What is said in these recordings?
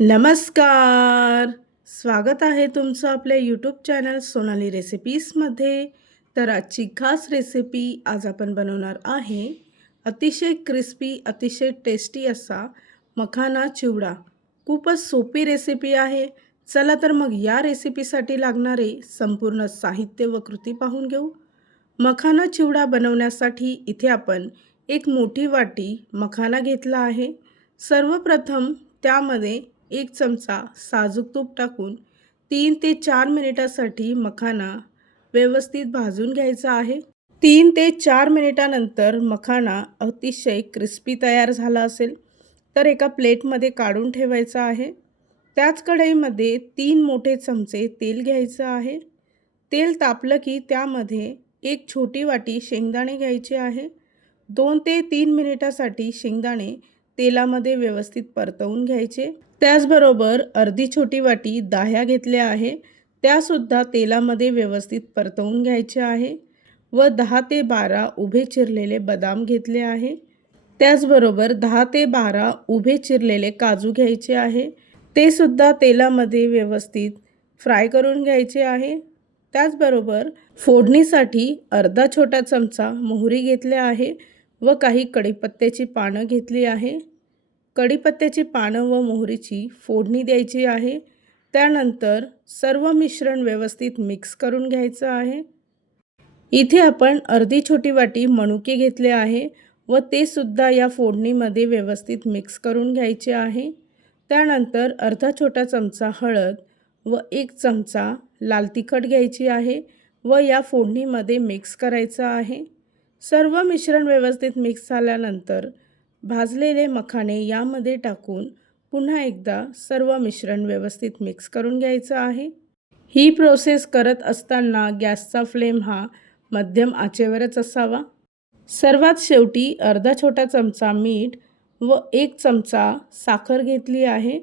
नमस्कार! स्वागत आहे तुमचं आपल्या यूट्यूब चॅनल सोनाली रेसिपीजमध्ये तर आजची खास रेसिपी आज आपण बनवणार आहे. अतिशय क्रिस्पी अतिशय टेस्टी असा मखाना चिवडा. खूपच सोपी रेसिपी आहे. चला तर मग या रेसिपीसाठी लागणारे संपूर्ण साहित्य व कृती पाहून घेऊ. मखाना चिवडा बनवण्यासाठी इथे आपण एक मोठी वाटी मखाना घेतला आहे. सर्वप्रथम त्यामध्ये एक चमचा साजूक तूप टाकून तीन ते चार मिनिटासाठी मखाना व्यवस्थित भाजून घ्यायचा आहे. तीन ते चार मिनिटानंतर मखाना अतिशय क्रिस्पी तयार झाला असेल तर एका प्लेटमध्ये काढून ठेवायचा आहे. त्याच कढईमध्ये तीन मोठे चमचे तेल घ्यायचं आहे. तेल तापलं की त्यामध्ये एक छोटी वाटी शेंगदाणे घ्यायचे आहे. दोन ते तीन मिनिटासाठी शेंगदाणे तेलामध्ये व्यवस्थित परतवून घ्यायचे. त्याचबरोबर अर्धी छोटी वाटी दाह्या घेतल्या आहे. त्यासुद्धा तेलामध्ये व्यवस्थित परतवून घ्यायचे आहे व दहा ते बारा उभे चिरलेले बदाम घेतले आहे. त्याचबरोबर दहा ते बारा उभे चिरलेले काजू घ्यायचे आहे. ते सुद्धा तेलामध्ये व्यवस्थित फ्राय करून घ्यायचे आहे. त्याचबरोबर फोडणीसाठी अर्धा छोटा चमचा मोहरी घेतल्या आहे व काही कढीपत्त्याची पानं घेतली आहे. कढीपत्त्याची पानं व मोहरीची फोडणी द्यायची आहे. त्यानंतर सर्व मिश्रण व्यवस्थित मिक्स करून घ्यायचं आहे. इथे आपण अर्धी छोटी वाटी मणुके घेतले आहे व ते सुद्धा या फोडणीमध्ये व्यवस्थित मिक्स करून घ्यायचे आहे. त्यानंतर अर्धा छोटा चमचा हळद व एक चमचा लाल तिखट घ्यायची आहे व या फोडणीमध्ये मिक्स करायचं आहे. सर्व मिश्रण व्यवस्थित मिक्स झाल्यानंतर भाजलेले मखाणे यामध्ये टाकून पुन्हा एकदा सर्व मिश्रण व्यवस्थित मिक्स करून घ्यायचं आहे. ही प्रोसेस करत असताना गॅसचा फ्लेम हा मध्यम आचेवरच असावा. सर्वात शेवटी अर्धा छोटा चमचा मीठ व एक चमचा साखर घेतली आहे.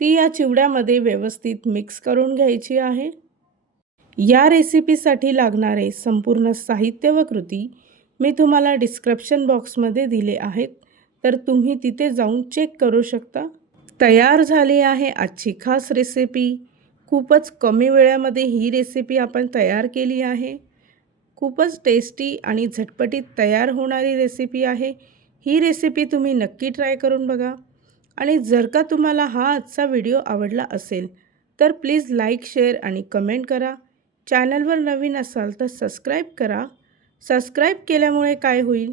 ती या चिवड्यामध्ये व्यवस्थित मिक्स करून घ्यायची आहे. या रेसिपीसाठी लागणारे संपूर्ण साहित्य व कृती मी तुम्हाला डिस्क्रिप्शन बॉक्समध्ये दिले आहेत. तर तुम्ही तिथे जाऊन चेक करू शकता. तयार झाली आहे आजची खास रेसिपी खूपच कमी वेळामध्ये ही रेसिपी आपण तयार केली आहे. खूपच टेस्टी आणि झटपटीत तयार होणारी रेसिपी आहे. ही रेसिपी तुम्ही नक्की ट्राय करून बघा. आणि जर का तुम्हाला हा आजचा व्हिडिओ आवडला असेल तर प्लीज लाईक शेअर आणि कमेंट करा. चॅनलवर नवीन असाल तर सबस्क्राईब करा. सबस्क्राईब केल्यामुळे काय होईल?